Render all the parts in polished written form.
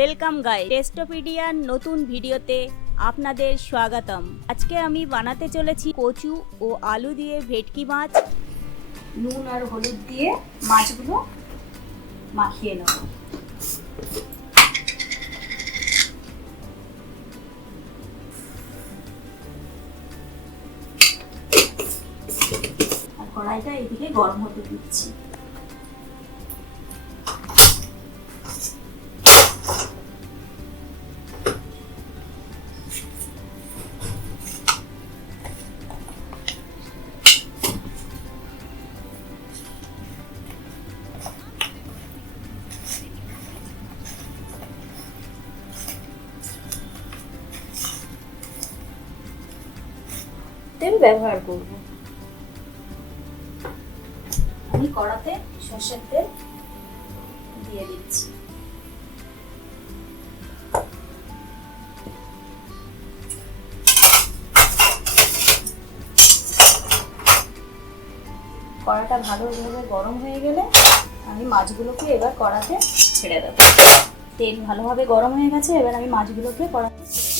Welcome guys, টেস্টোপিডিয়ার নতুন ভিডিওতে আপনাদের স্বাগতম। আজকে আমি বানাতে চলেছি কচু ও আলু দিয়ে ভেটকি মাছ। নুন আর হলুদ দিয়ে মাছগুলো মাখিয়ে নেব। আর কড়াইটা এদিকে গরম হতে দিচ্ছি। তেল ব্যবহার করব। আমি কড়াতে সরষের তেল দিয়ে দিচ্ছি। কড়াটা ভালোভাবে গরম হয়ে গেলে আমি মাছগুলোকে এবার কড়াতে ছেড়ে দেব। তেল ভালোভাবে গরম হয়ে গেছে, এবার আমি মাছগুলোকে কড়াতে ছেড়ে দেব।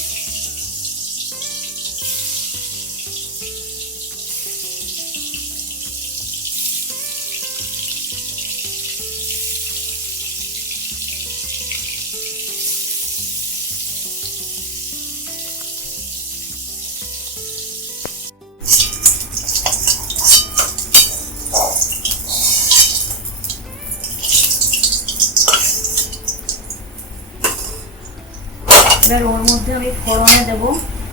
এবার ওর মধ্যে আমি ফোড়নে দেব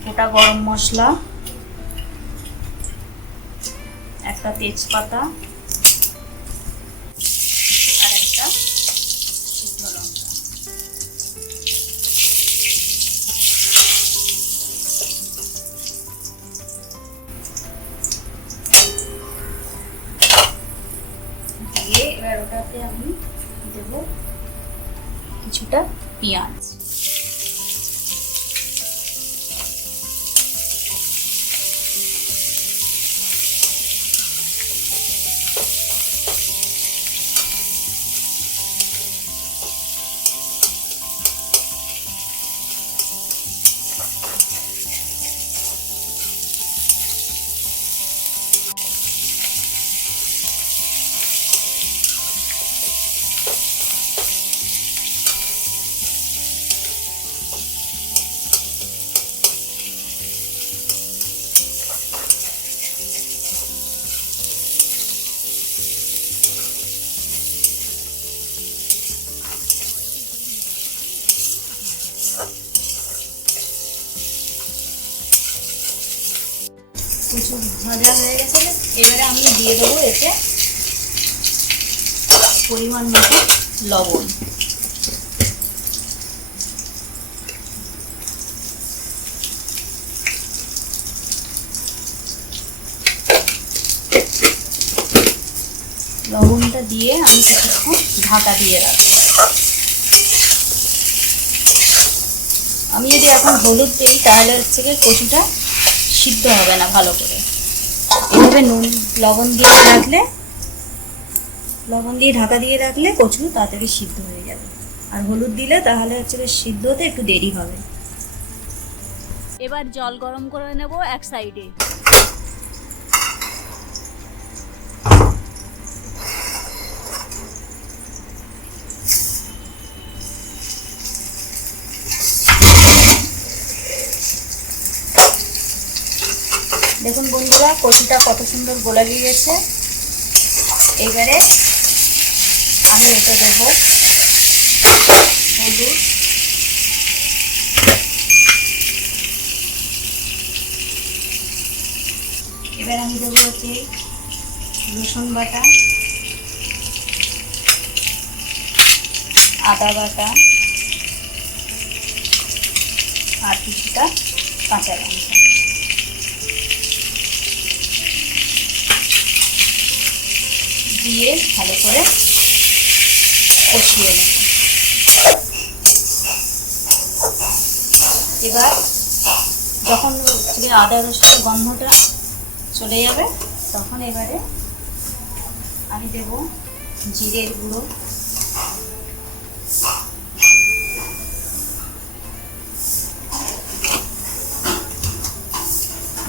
গোটা গরম মশলা, একটা তেজপাতা আর একটা শুকনো লঙ্কা। দিয়ে এবার ওটাতে আমি দেব কিছুটা পেঁয়াজ। কিছু ভাজা হয়ে গেছে, এবারে আমি দিয়ে দেবো এতে পরিমাণ মতো লবণ। লবণটা দিয়ে আমি কিছুক্ষণ ঢাকা দিয়ে রাখবো। আমি যদি এখন হলুদ দিই তাহলে হচ্ছে গিয়ে কচুটা সিদ্ধ হবে না ভালো করে। এভাবে নুন লবণ দিয়ে ঢাকা দিয়ে রাখলে কচু তাড়াতাড়ি সিদ্ধ হয়ে যাবে। আর হলুদ দিলে তাহলে হচ্ছে সিদ্ধ হতে একটু দেরি হবে। এবার জল গরম করে নেব এক সাইডে। দেখুন বন্ধুরা, কচুটা কত সুন্দর গোলা গিয়েছে। এবারে আমি এটা দেবো হলুদ, এবার আমি দেবো হচ্ছে রসুন বাটা, আদা বাটা আর কিছুটা কাঁচা লঙ্কা। দিয়ে ভালো করে কষিয়ে নেব। এবার যখন আদা রসুনের গন্ধটা চলে যাবে তখন এবারে আমি দেব জিরের গুঁড়ো,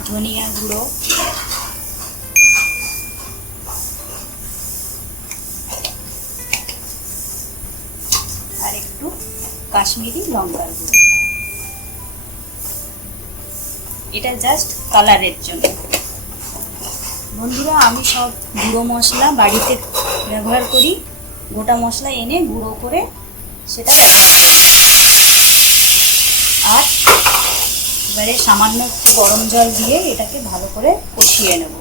ধনিয়া গুঁড়ো, আর একটু কাশ্মীরি লঙ্কার গুঁড়ো। এটা জাস্ট কালারের জন্য। বন্ধুরা, আমি সব গুঁড়ো মশলা বাড়িতে ব্যবহার করি। গোটা মশলা এনে গুঁড়ো করে সেটা ব্যবহার করি। আর এবারে সামান্য একটু গরম জল দিয়ে এটাকে ভালো করে কষিয়ে নেব।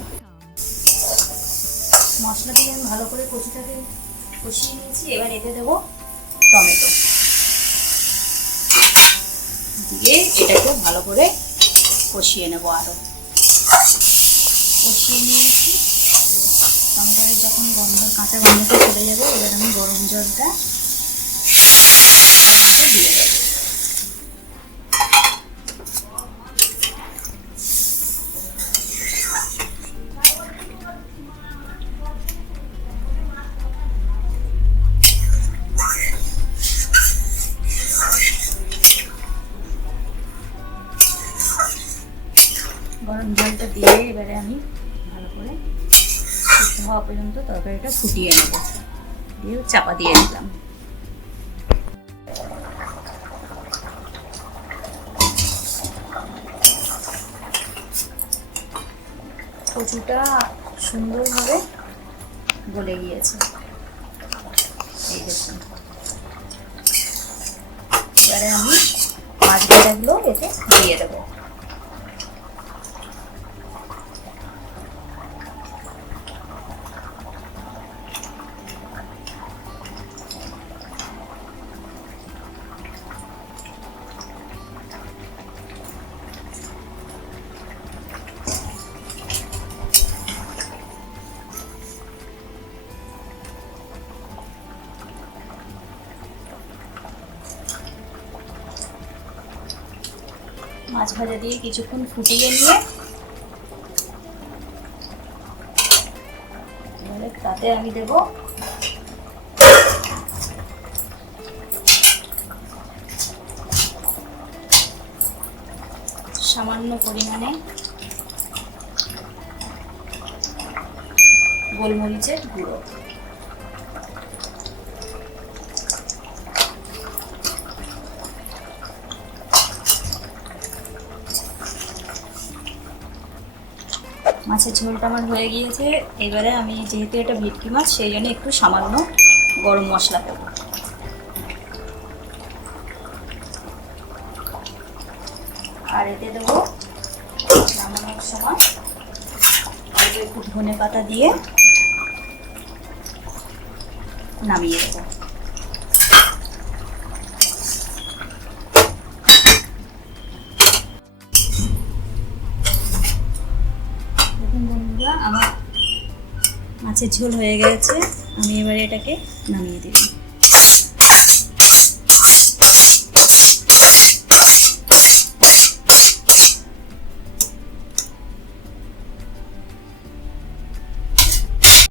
মশলা দিয়ে আমি ভালো করে কচুটাকে কষিয়ে নিয়েছি। এবার এতে দেবো টমেটো দিয়ে এটাকে ভালো করে কষিয়ে নেব। আরও কষিয়ে নিয়েছি। টমেটোর যখন কাঁচা গন্ধটা চলে যাবে, এবার আমি গরম জলটা দিয়ে দেবো। গরম জলটা দিয়ে এবারে আমি ভালো করে সিদ্ধ হওয়া পর্যন্ত তরকারিটা ফুটিয়ে নেব। দিয়ে চাপা দিয়ে দিলাম। কচুটা সুন্দরভাবে গলে গিয়েছে, এই দেখুন। এবারে আমি মাছ ভাজাগুলো এতে দিয়ে দেবো। মাছ ভাজা দিয়ে কিছুক্ষণ ফুটিয়ে নিয়ে এবারে তাতে আমি দেব সামান্য পরিমাণে গোলমরিচের গুঁড়ো। মাছের ঝোলটা আমার হয়ে গিয়েছে। এবারে আমি যেহেতু এটা ভেটকি মাছ, সেই জন্য একটু সামান্য গরম মশলা দেবো। আর এতে দেবো নামানোর সময় একটু ধনে পাতা দিয়ে নামিয়ে দেবো। বন্ধুরা, আমার মাছের ঝোল হয়ে গেছে। আমি এবারে এটাকে নামিয়ে দিলাম।